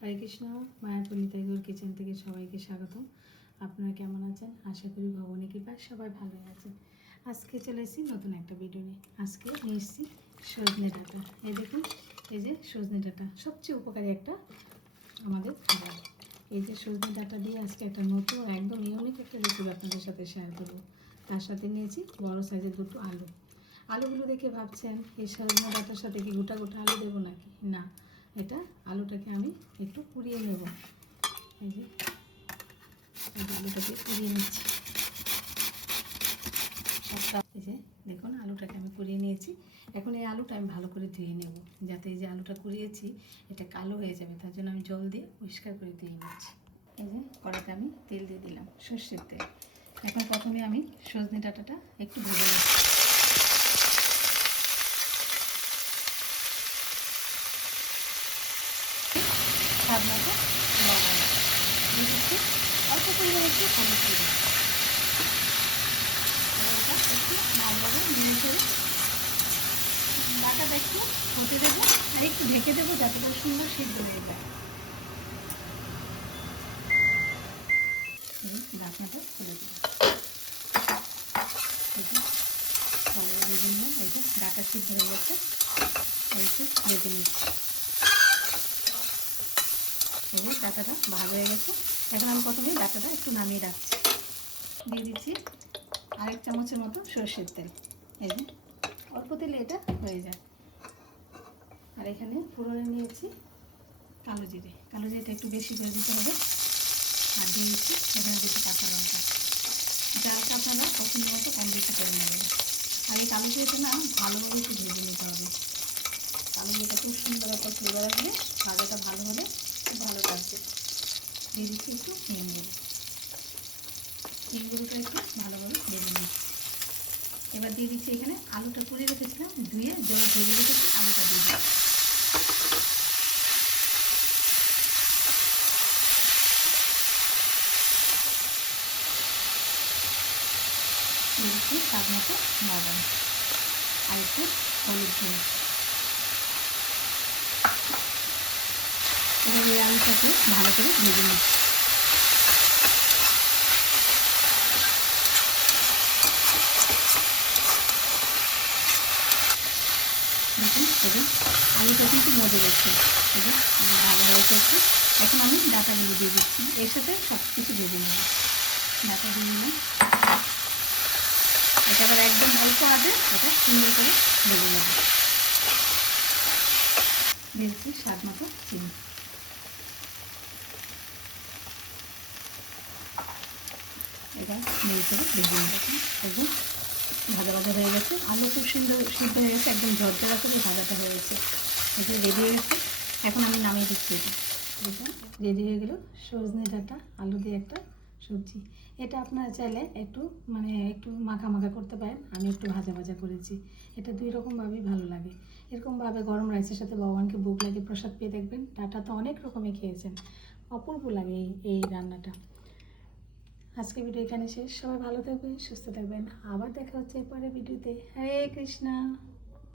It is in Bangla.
হরে কৃষ্ণ। মায়াপুর নিতাই গৌর কিচেন থেকে সবাইকে স্বাগতম। আপনারা কেমন আছেন? আশা করি ভগবানের কৃপায় সবাই ভালো আছেন। আজকে চলে এসেছি নতুন একটা ভিডিও নিয়ে। আজকে নিয়ে এসেছি সজনে ডাঁটা। এই দেখুন, এই যে সজনে ডাঁটা সবচেয়ে উপকারী একটা আমাদের খাবার। এই যে সজনে ডাঁটা দিয়ে আজকে একটা নতুন একদম ইউনিক একটা রেসিপি আপনাদের সাথে শেয়ার করবো। তার সাথে নিয়েছি বড় সাইজের দুটো আলু। আলুগুলো দেখে ভাবছেন এই সজনে ডাঁটার সাথে কি গোটা গোটা আলু দেবো নাকি? না, এটা আলুটাকে আমি একটু পুড়িয়ে নেব। এই যে আলুটাকে পুড়িয়ে নিচ্ছি সবটা। এই যে দেখুন, আলুটাকে আমি পুড়িয়ে নিয়েছি। এখন এই আলুটা আমি ভালো করে ধুয়ে নেব, যাতে এই যে আলুটা পুড়িয়েছি এটা কালো হয়ে যাবে। তার জন্য আমি জল দিয়ে পরিষ্কার করে ধুয়ে নিচ্ছি। এই যে কড়াতে আমি তেল দিয়ে দিলাম, সর্ষের তেল। এখন প্রথমে আমি সজনে ডাঁটাটা একটু ভেজে নিচ্ছি। স্বাদ মতো লবণ দিচ্ছি, অল্প পরিমাণে একটু হলুদ দিই। একটু ভালোভাবে নিয়ে করে ডাঁটাটা একটু হতে দেবো আর একটু ঢেকে দেবো, যাতে করে সুন্দর সিদ্ধ হয়ে যায়। ঢাকনাটা খুলে দেবো। এই যে ভালোভাবে ভেজে নিলাম। এই যে ডাঁটা সিদ্ধ হয়ে গেছে, একটু ভেজে নিচ্ছি। এই যে ডাঁটাটা ভালো হয়ে গেছে। এখন আমি প্রথমে ডাঁটাটা একটু নামিয়ে রাখছি। দিয়ে দিচ্ছি আরেক চামচের মতো সর্ষের তেল। এই যে অল্প তেলে এটা হয়ে যায়। আর এখানে ফোড়নে নিয়েছি কালো জিরে। কালো জিরেটা একটু বেশি করে দিতে হবে। আর দিয়ে দিচ্ছি এখানে দিচ্ছি কাঁচা লঙ্কা। ডালটা আপনারা পছন্দ মতো কম বেশি করে নেবেন। আর এই কালো জিরেটা না ভালোভাবে একটু ভেজে নিতে হবে। কালো জিরেটা খুব সুন্দর একটা ফ্লেভার আসবে, ভাজাটা ভালো হলে খুব ভালো লাগবে। দিয়ে দিচ্ছি একটু হিং গুঁড়ো। হিং গুঁড়োটা একটু ভালোভাবে ভেজে নিচ্ছি। এবার দিয়ে দিচ্ছি এখানে আলুটা পুড়ে রেখেছিলাম, ধুয়ে জল ভেজে রেখেছি, আলুটা দিয়ে দিচ্ছি। দিয়ে দিচ্ছি স্বাদ মতো লবণ আর একটু হলুদ গুঁড়ো। এবার এই আলুটাকে ভালো করে ভেজে নিচ্ছি। দেখুন, এবার আলুটা কিন্তু মজে গেছে। এবার ভালো হয়ে গেছে। এখন আমি ডাঁটাগুলো দিয়ে দিচ্ছি, এর সাথে সব কিছু ভেজে নেব। ডাঁটা দিয়ে নিলাম। এটা আবার একদম অল্প আগে এটা সুন্দর করে ভেজে নেব। দিচ্ছি স্বাদ মতো চিনি। এটা নেড়ে করে ভেজে নেব। একদম ভাজা ভাজা হয়ে গেছে, আলু খুব সুন্দর সিদ্ধ হয়ে গেছে, একদম ঝরঝরা করে ভাজাটা হয়েছে। এটা রেডি হয়ে গেছে। এখন আমি নামিয়ে দিচ্ছি। এটা রেডি হয়ে গেল সজনে ডাঁটা আলু দিয়ে একটা সবজি। এটা আপনারা চাইলে একটু একটু মাখা মাখা করতে পারেন, আমি একটু ভাজা ভাজা করেছি। এটা দুই রকমভাবেই ভালো লাগে। এরকমভাবে গরম রাইসের সাথে ভগবানকে ভোগ লাগে প্রসাদ পেয়ে দেখবেন। ডাঁটা তো অনেক রকমের খেয়েছেন, অপূর্ব লাগে এই রান্নাটা। আজকে ভিডিও এখানে শেষ। সবাই ভালো থাকবেন, সুস্থ থাকবেন। আবার দেখা হচ্ছে এরপরে ভিডিওতে। হরে কৃষ্ণা।